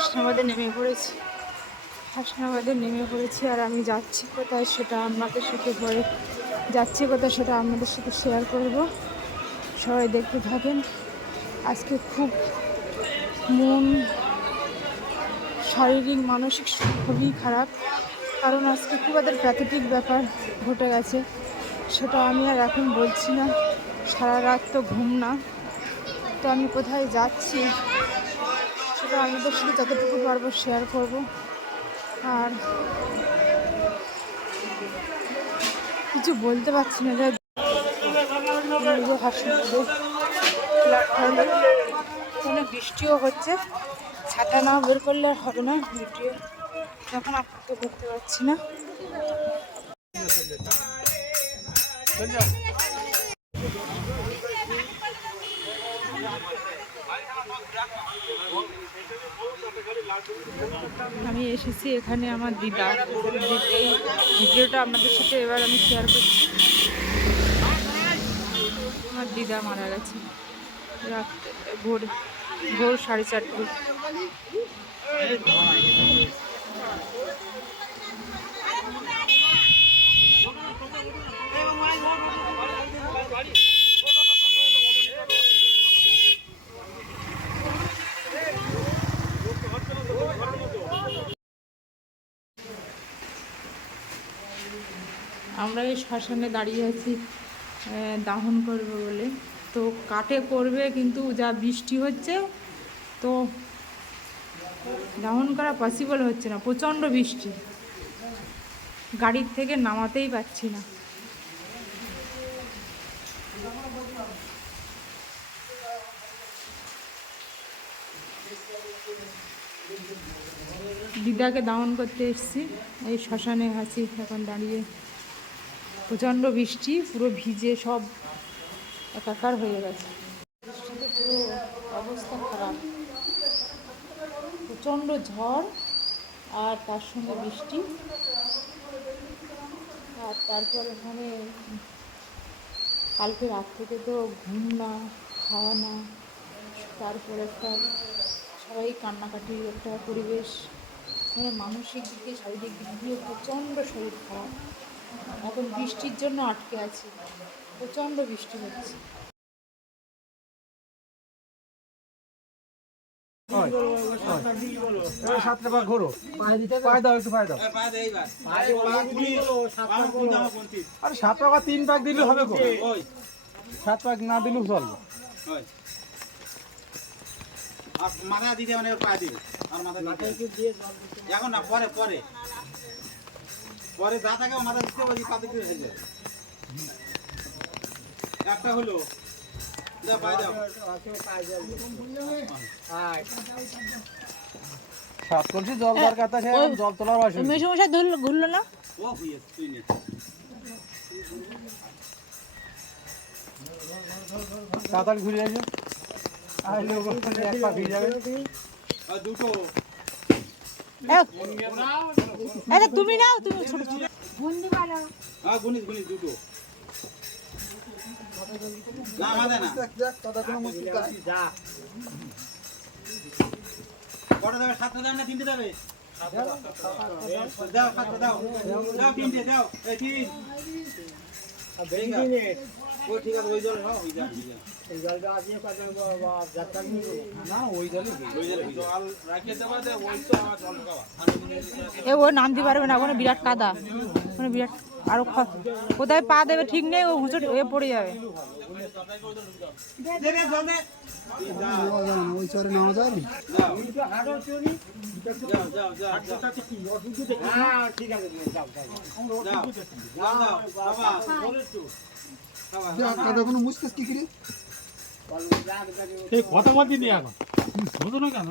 হাসনাবাদে নেমে পড়েছি। হাসনাবাদে নেমে পড়েছি আর আমি যাচ্ছি কোথায় সেটা আপনাদের সাথে পরে যাচ্ছি কোথায় সেটা আপনাদের সাথে শেয়ার করব। সবাই দেখতে থাকেন। আজকে খুব মন, শারীরিক, মানসিক খুবই খারাপ। কারণ আজকে খুব একটা প্যাথেটিক ব্যাপার ঘটে গেছে। সেটা আমি আর এখন বলছি না। সারা রাত তো ঘুম না। তো আমি কোথায় যাচ্ছি? আপনাদের সাথে যতটুকু পারব শেয়ার করব। আর কিছু বলতে পারছি না প্ল্যাটফর্মে এখানে বৃষ্টিও হচ্ছে। ছাতা না বের করলে আর হবে না ভিডিও। এখন আপনাকে করতে পারছি না। আমি এসেছি এখানে আমার দিদা। ভিডিওটা আপনাদের সাথে এবার আমি শেয়ার করছি। আমার দিদা মারা গেছে। রাত্রে ভোর ভোর সাড়ে চারটে। আমরা এই শ্মশানে দাঁড়িয়ে আছি দাহন করবে বলে। তো কাটে করবে কিন্তু যা বৃষ্টি হচ্ছে, তো দাহন করা পসিবল হচ্ছে না। প্রচণ্ড বৃষ্টি। গাড়ির থেকে নামাতেই পাচ্ছি না। দিদাকে দাহন করতে এসেছি। এই শ্মশানে আছি, এখন দাঁড়িয়ে। প্রচণ্ড বৃষ্টি, পুরো ভিজে সব একাকার হয়ে গেছে। বৃষ্টিতে পুরো অবস্থা খারাপ। প্রচণ্ড ঝড় আর তার সঙ্গে বৃষ্টি। আর তারপর ওখানে কালকে রাত থেকে তো ঘুম না, খাওয়া না, তারপর একটা সবাই কান্নাকাটির একটা পরিবেশ মানে মানসিক দিক, শারীরিক দিক দিয়ে প্রচণ্ড শরীর খারাপ। এখন বৃষ্টির জন্য আটকে আছি। প্রচণ্ড বৃষ্টি হচ্ছে। সাতটা পা ঘোরো। পায়ে দাও একটু পায়ে দাও। আরে সাত টাকা তিন পাক দিলে হবে গো সাত পাক না দিলেও চলবে। মাথা দিতে মানে পায়ে দিবে। আর মাথা দিতে এখন না পরে পরে। পরে যা থাকে মাথা দিতে বলি পা দিতে হয়ে যায় একটা হলো। সাত কলসি জল সে তোলার ধরলো ঘুরলো না? ও হুইয়ে তুই নে। তাড়াতাড়ি ঘুরে আসো। আইলে ওগুলো এক পা ভিজে যাবে। আর দুটো। আরে তুমি নাও তুমি ছোট ছোট হ্যাঁ গুনিস গুনিস দুটো। না মাথা না। কটা দেবে? সাতটা দাও না তিনটে দেবে? দাও সাতটা দাও। দাও তিনটে দাও। এই তিন। ঠিক আছে। ও ঠিক আছে ওই জল নাও ওই জল ওই জল। না ওই জলে ওই জল। ওই জল এ ও নামতে পারবে না ওখানে বিরাট কাদা। ওখানে বিরাট আরও কোথায় পা দেবে ঠিক নেই ও হুঁচট হয়ে পড়ে যাবে। ওই চরে যায় ঠিক আছে কাদা কোনো মুসকাস কি করি কত মাটি নিয়ে এখন বুঝো না কেন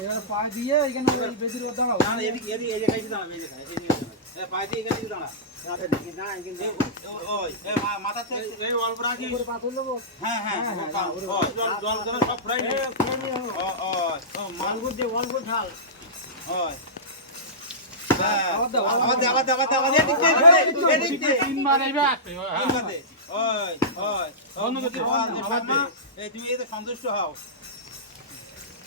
এবার পা দিয়ে এখানে ওই বেদির মধ্যে না না এদিকে এদিকে এই জায়গায় দাঁড়া এই জায়গায় এই জায়গায় এ দিয়ে এখানে দাঁড়া এ- ও- ওই এ মা- মাথা থেকে এই অল্প রাখি হ্যাঁ হ্যাঁ হ্যাঁ ও, জল জল জল সব ফ্রাই ও ও ও মালগুদ দে ওয়ালগুদ ঢাল হ্যাঁ সন্তুষ্ট হও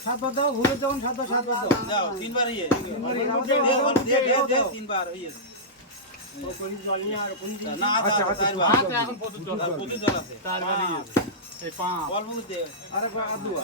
সাতবার দাও ঘুরে যখন সাতবার সাতবার দাও দাও তিনবার ইয়ে তিনবার ইয়ে না আচ্ছা আচ্ছা। এখন প্রচুর জল আছে প্রচুর জল আছে তারপরে এই পাঁচ। বল বুঝতে আরে আদুয়া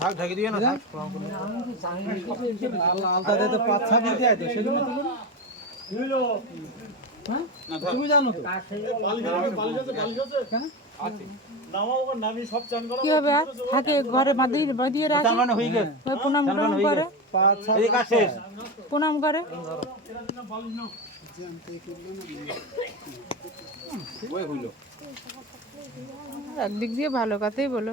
থাক ঢাকি দিও না থাক। আলতা দিতে পাঁচ ছাপ দিতে আইতো সেগুলো তো। হ্যাঁ? কি হবে আর? থাকে ঘরে বাঁধিয়ে বাঁধিয়ে রাখে। প্রণাম প্রণাম প্রণাম করে একদিক দিয়ে ভালো কথাই বলো।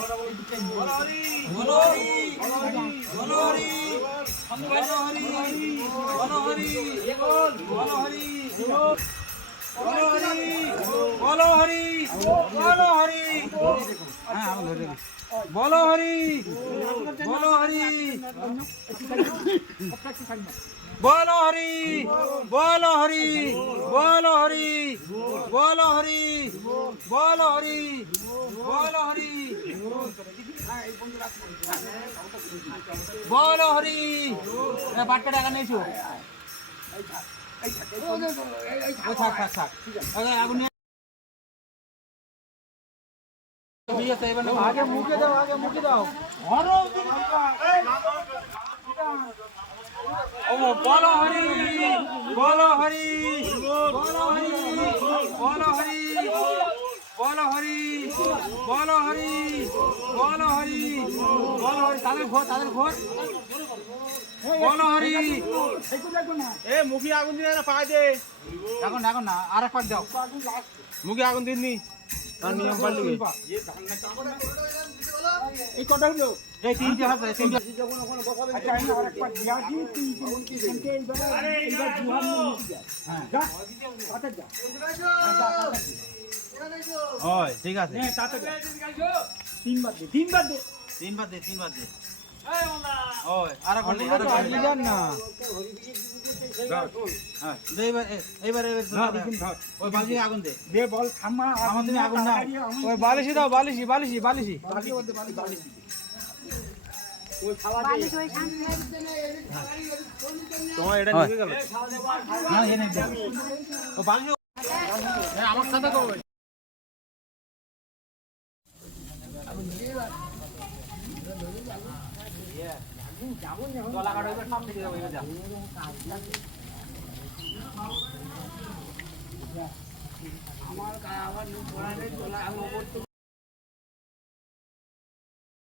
বলো হরি বলো হরি হ্যাঁ। বলো হরি বলো হরি বলো হরি বলো হরি বলো হরি বলো হরি বলো হরি বলো টাকা নিয়েছো থাক থাক থাক আগে মুখে দাও আগে মুখে দাও বলো হরি বলো হরি বলো হরি বলো হরি বলো হরি বলো হরি বলো হরি তাদের ঘোর তাদের ঘোর বলো হরি এ মুখে আগুন দিয়ে না পাই দে এখন এখন না আর এক পাক দাও মুখে আগুন দিন নি আর নিয়ম গেছে এই কটা হলো এই তিনটে হাত এই তিনটে আচ্ছা আমি আর একবার দিয়া দিই তুই তুই এখানকে এইবার এইবার জুহান নিয়ে নিবি যা তাতে যা হয় ঠিক আছে হ্যাঁ তাতে তিনবার দে তিনবার দে তিনবার দে তিনবার দে ওই আর বালিশি দাও বালিশি বালিশি বালিশি তোমার এটা নিয়ে গেল? আমার সাথে আমার আবার